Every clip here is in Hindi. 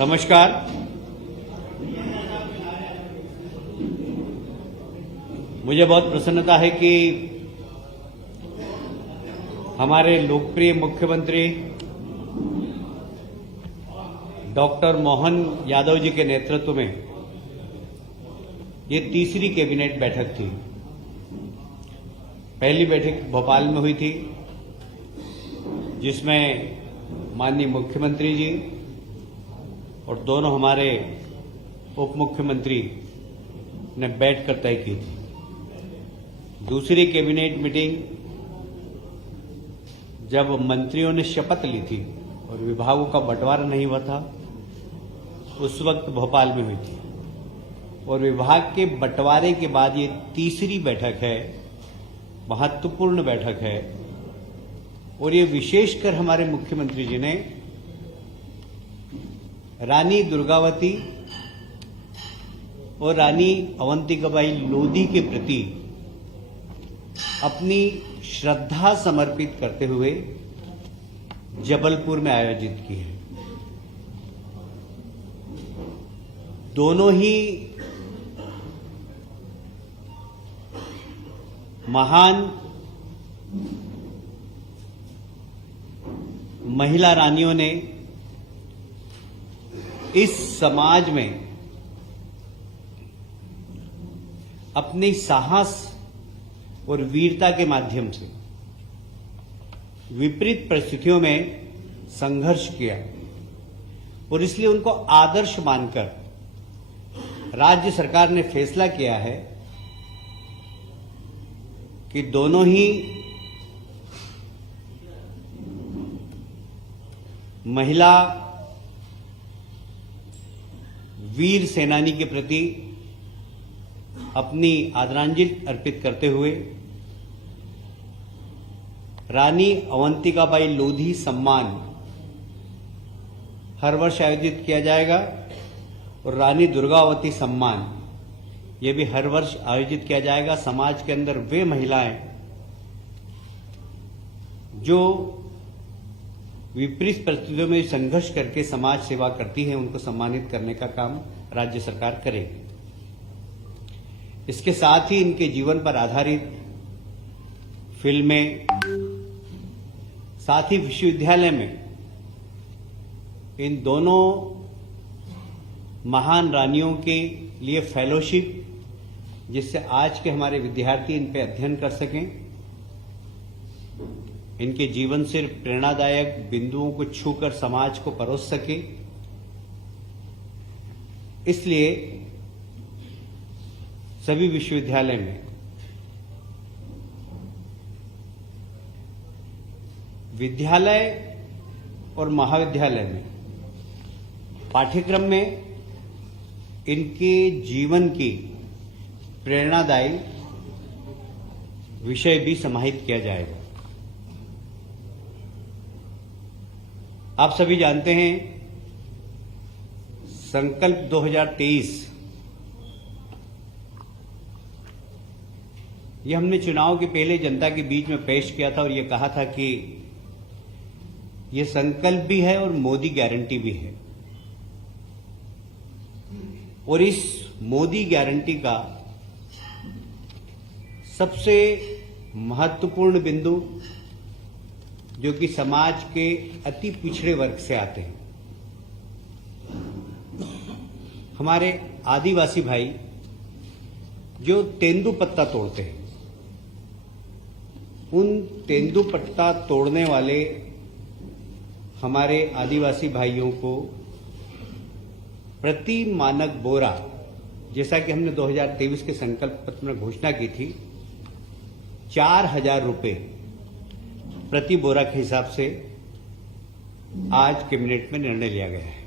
नमस्कार। मुझे बहुत प्रसन्नता है कि हमारे लोकप्रिय मुख्यमंत्री डॉक्टर मोहन यादव जी के नेतृत्व में ये तीसरी कैबिनेट बैठक थी। पहली बैठक भोपाल में हुई थी, जिसमें माननीय मुख्यमंत्री जी और दोनों हमारे उप मुख्यमंत्री ने बैठकर तय की थी। दूसरी कैबिनेट मीटिंग जब मंत्रियों ने शपथ ली थी और विभागों का बंटवारा नहीं हुआ था, उस वक्त भोपाल में हुई थी। और विभाग के बंटवारे के बाद ये तीसरी बैठक है, महत्वपूर्ण बैठक है। और ये विशेषकर हमारे मुख्यमंत्री जी ने रानी दुर्गावती और रानी अवंतिकाबाई लोधी के प्रति अपनी श्रद्धा समर्पित करते हुए जबलपुर में आयोजित की है। दोनों ही महान महिला रानियों ने इस समाज में अपने साहस और वीरता के माध्यम से विपरीत परिस्थितियों में संघर्ष किया और इसलिए उनको आदर्श मानकर राज्य सरकार ने फैसला किया है कि दोनों ही महिला वीर सेनानी के प्रति अपनी आदरांजलि अर्पित करते हुए रानी अवंतिकाबाई लोधी सम्मान हर वर्ष आयोजित किया जाएगा और रानी दुर्गावती सम्मान ये भी हर वर्ष आयोजित किया जाएगा। समाज के अंदर वे महिलाएं जो विपरीत परिस्थितियों में संघर्ष करके समाज सेवा करती हैं, उनको सम्मानित करने का काम राज्य सरकार करेगी। इसके साथ ही इनके जीवन पर आधारित फिल्में, साथ ही विश्वविद्यालय में इन दोनों महान रानियों के लिए फेलोशिप, जिससे आज के हमारे विद्यार्थी इन पे अध्ययन कर सकें, इनके जीवन से प्रेरणादायक बिंदुओं को छूकर समाज को परोस सके, इसलिए सभी विश्वविद्यालय में विद्यालय और महाविद्यालय में पाठ्यक्रम में इनके जीवन की प्रेरणादायी विषय भी समाहित किया जाएगा। आप सभी जानते हैं, संकल्प 2023 ये हमने चुनाव के पहले जनता के बीच में पेश किया था और ये कहा था कि ये संकल्प भी है और मोदी गारंटी भी है। और इस मोदी गारंटी का सबसे महत्वपूर्ण बिंदु, जो कि समाज के अति पिछड़े वर्ग से आते हैं, हमारे आदिवासी भाई जो तेंदुपत्ता तोड़ते हैं, उन तेंदुपत्ता तोड़ने वाले हमारे आदिवासी भाइयों को प्रति मानक बोरा, जैसा कि हमने 2023 के संकल्प पत्र में घोषणा की थी, 4,000 रुपये प्रति बोरा के हिसाब से आज कैबिनेट में निर्णय लिया गया है।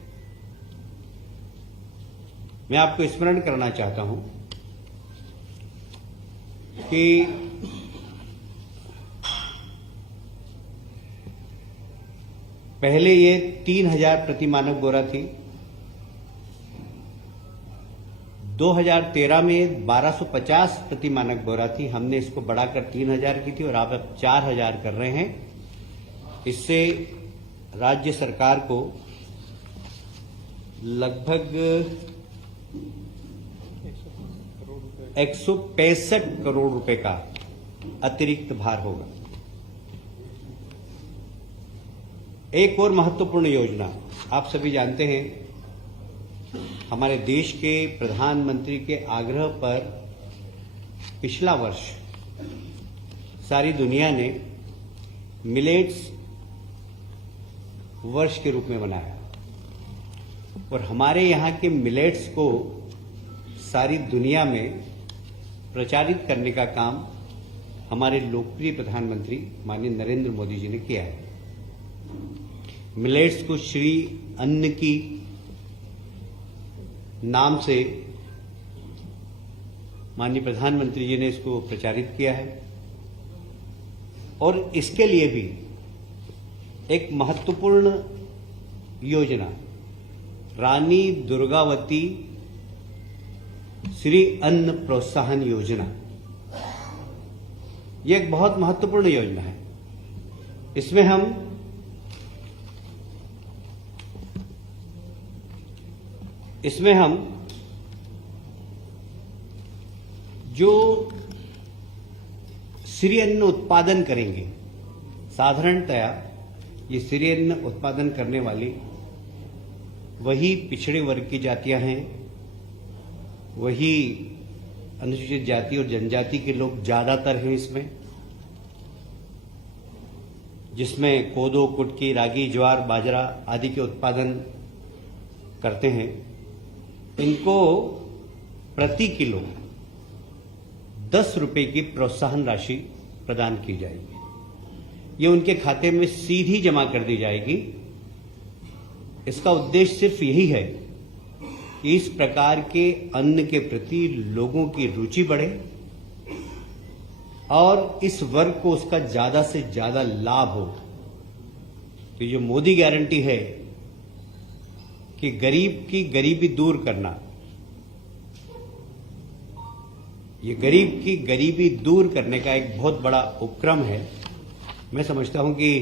मैं आपको स्मरण करना चाहता हूं कि पहले ये 3,000 प्रति मानक बोरा थी, 2013 में 1250 प्रति मानक बोरा थी। हमने इसको बढ़ाकर 3,000 की थी और आप अब 4,000 कर रहे हैं। इससे राज्य सरकार को लगभग 165 करोड़ रुपए का अतिरिक्त भार होगा। एक और महत्वपूर्ण योजना, आप सभी जानते हैं, हमारे देश के प्रधानमंत्री के आग्रह पर पिछला वर्ष सारी दुनिया ने मिलेट्स वर्ष के रूप में मनाया और हमारे यहाँ के मिलेट्स को सारी दुनिया में प्रचारित करने का काम हमारे लोकप्रिय प्रधानमंत्री माननीय नरेंद्र मोदी जी ने किया है। मिलेट्स को श्री अन्न की नाम से माननीय प्रधानमंत्री जी ने इसको प्रचारित किया है और इसके लिए भी एक महत्वपूर्ण योजना रानी दुर्गावती श्री अन्न प्रोत्साहन योजना, यह एक बहुत महत्वपूर्ण योजना है। इसमें हम जो श्री अन्न उत्पादन करेंगे, साधारणतया ये श्री अन्न उत्पादन करने वाली वही पिछड़े वर्ग की जातियां हैं, वही अनुसूचित जाति और जनजाति के लोग ज्यादातर हैं इसमें, जिसमें कोदो, कुटकी, रागी, ज्वार, बाजरा आदि के उत्पादन करते हैं। इनको प्रति किलो 10 रुपए की प्रोत्साहन राशि प्रदान की जाएगी। ये उनके खाते में सीधी जमा कर दी जाएगी। इसका उद्देश्य सिर्फ यही है कि इस प्रकार के अन्न के प्रति लोगों की रुचि बढ़े और इस वर्ग को उसका ज्यादा से ज्यादा लाभ हो। तो जो मोदी गारंटी है कि गरीब की गरीबी दूर करना, ये गरीब की गरीबी दूर करने का एक बहुत बड़ा उपक्रम है। मैं समझता हूं कि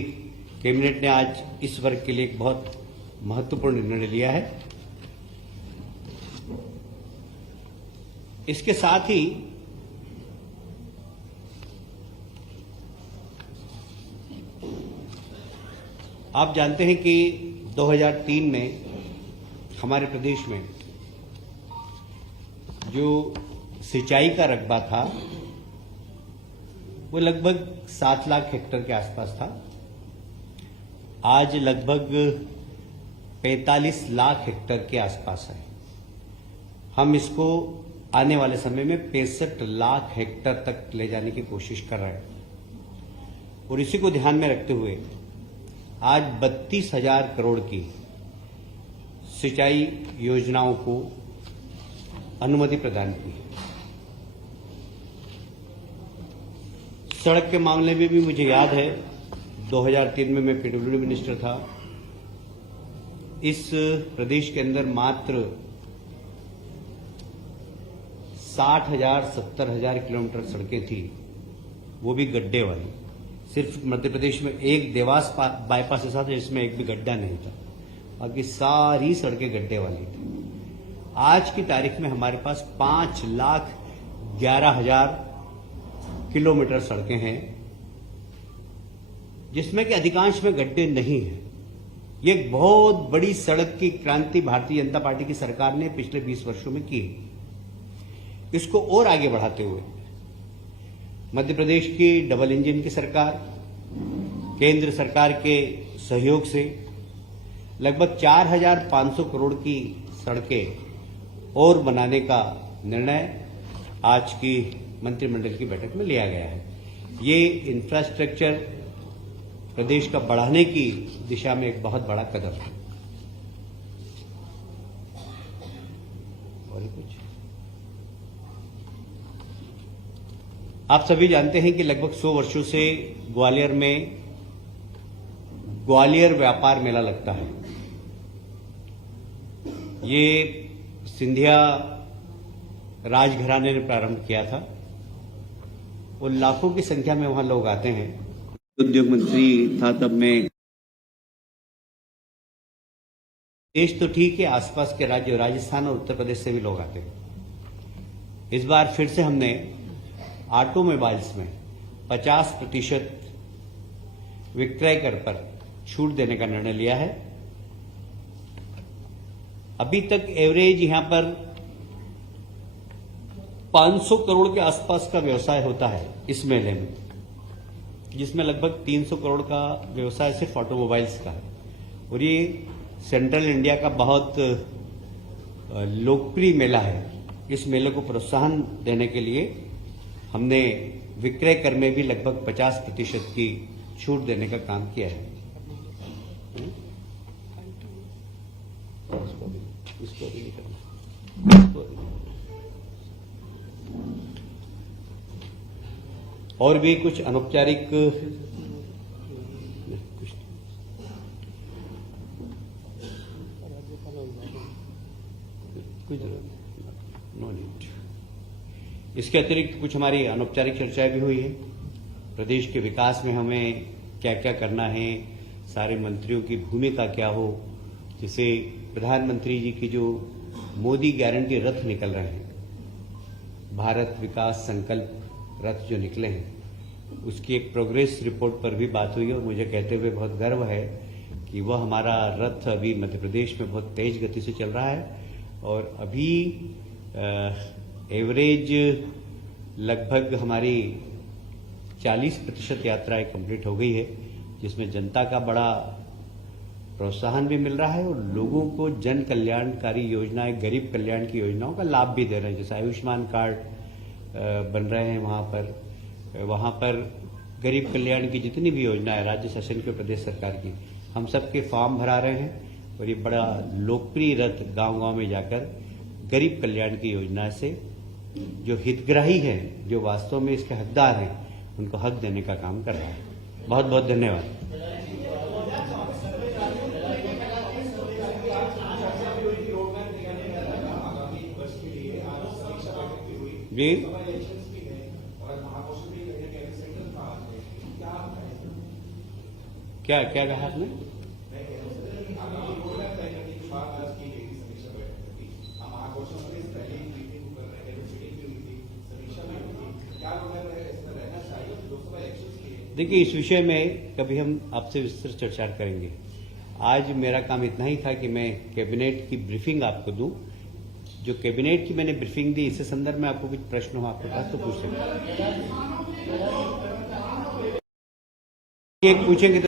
कैबिनेट ने आज इस वर्ग के लिए एक बहुत महत्वपूर्ण निर्णय लिया है। इसके साथ ही आप जानते हैं कि 2003 में हमारे प्रदेश में जो सिंचाई का रकबा था वो लगभग 7 लाख हेक्टेयर के आसपास था। आज लगभग 45 लाख हेक्टेयर के आसपास है। हम इसको आने वाले समय में 65 लाख हेक्टेयर तक ले जाने की कोशिश कर रहे हैं और इसी को ध्यान में रखते हुए आज 32,000 करोड़ की सिंचाई योजनाओं को अनुमति प्रदान की है। सड़क के मामले में भी मुझे याद है 2003 में मैं पीडब्ल्यूडी मिनिस्टर था। इस प्रदेश के अंदर मात्र 60,000 70,000 किलोमीटर सड़कें थी, वो भी गड्ढे वाली। सिर्फ मध्य प्रदेश में एक देवास बाईपास ऐसा था जिसमें एक भी गड्ढा नहीं था, बाकी सारी सड़कें गड्ढे वाली थी। आज की तारीख में हमारे पास 5,11,000 किलोमीटर सड़कें हैं, जिसमें कि अधिकांश में गड्ढे नहीं हैं। ये एक बहुत बड़ी सड़क की क्रांति भारतीय जनता पार्टी की सरकार ने पिछले 20 वर्षों में की। इसको और आगे बढ़ाते हुए मध्य प्रदेश की डबल इंजन की सरकार, केंद्र सरकार के सहयोग से लगभग 4,500 करोड़ की सड़कें और बनाने का निर्णय आज की मंत्रिमंडल की बैठक में लिया गया है। ये इंफ्रास्ट्रक्चर प्रदेश का बढ़ाने की दिशा में एक बहुत बड़ा कदम है। और कुछ आप सभी जानते हैं कि लगभग 100 वर्षों से ग्वालियर में ग्वालियर व्यापार मेला लगता है। ये सिंधिया राजघराने ने प्रारंभ किया था और लाखों की संख्या में वहां लोग आते हैं। उद्योग मंत्री था तब मैं देश तो ठीक है, आसपास के राज्य राजस्थान और उत्तर प्रदेश से भी लोग आते हैं। इस बार फिर से हमने ऑटोमोबाइल्स में 50% विक्रय कर पर छूट देने का निर्णय लिया है। अभी तक एवरेज यहां पर 500 करोड़ के आसपास का व्यवसाय होता है इस मेले में, जिसमें लगभग 300 करोड़ का व्यवसाय सिर्फ ऑटोमोबाइल्स का है। और ये सेंट्रल इंडिया का बहुत लोकप्रिय मेला है। इस मेले को प्रोत्साहन देने के लिए हमने विक्रय कर में भी लगभग 50% की छूट देने का काम किया है। इसको भी नहीं करना। और भी कुछ अनौपचारिक नो नीड। इसके अतिरिक्त कुछ हमारी अनौपचारिक चर्चाएं भी हुई है। प्रदेश के विकास में हमें क्या क्या करना है, सारे मंत्रियों की भूमिका क्या हो, जिसे प्रधानमंत्री जी की जो मोदी गारंटी रथ निकल रहे हैं, भारत विकास संकल्प रथ जो निकले हैं, उसकी एक प्रोग्रेस रिपोर्ट पर भी बात हुई है। और मुझे कहते हुए बहुत गर्व है कि वह हमारा रथ अभी मध्य प्रदेश में बहुत तेज गति से चल रहा है। और अभी एवरेज लगभग हमारी 40% यात्राएं कंप्लीट हो गई है, जिसमें जनता का बड़ा प्रोत्साहन भी मिल रहा है और लोगों को जन कल्याणकारी योजनाएं, गरीब कल्याण की योजनाओं का लाभ भी दे रहे हैं। जैसे आयुष्मान कार्ड बन रहे हैं वहां पर गरीब कल्याण की जितनी भी योजना है राज्य शासन की, प्रदेश सरकार की, हम सबके फॉर्म भरा रहे हैं। और ये बड़ा लोकप्रिय रथ गांव-गांव में जाकर गरीब कल्याण की योजना से जो हितग्राही हैं, जो वास्तव में इसके हकदार हैं, उनको हक देने का काम कर रहा है। बहुत बहुत धन्यवाद। जी, क्या क्या कहा आपने? देखिए, इस विषय में कभी हम आपसे विस्तृत चर्चा करेंगे। आज मेरा काम इतना ही था कि मैं कैबिनेट की ब्रीफिंग आपको दूं। जो कैबिनेट की मैंने ब्रीफिंग दी, इससे संदर्भ में आपको कुछ प्रश्न हो आपके पास तो पूछ सकते हैं। पूछेंगे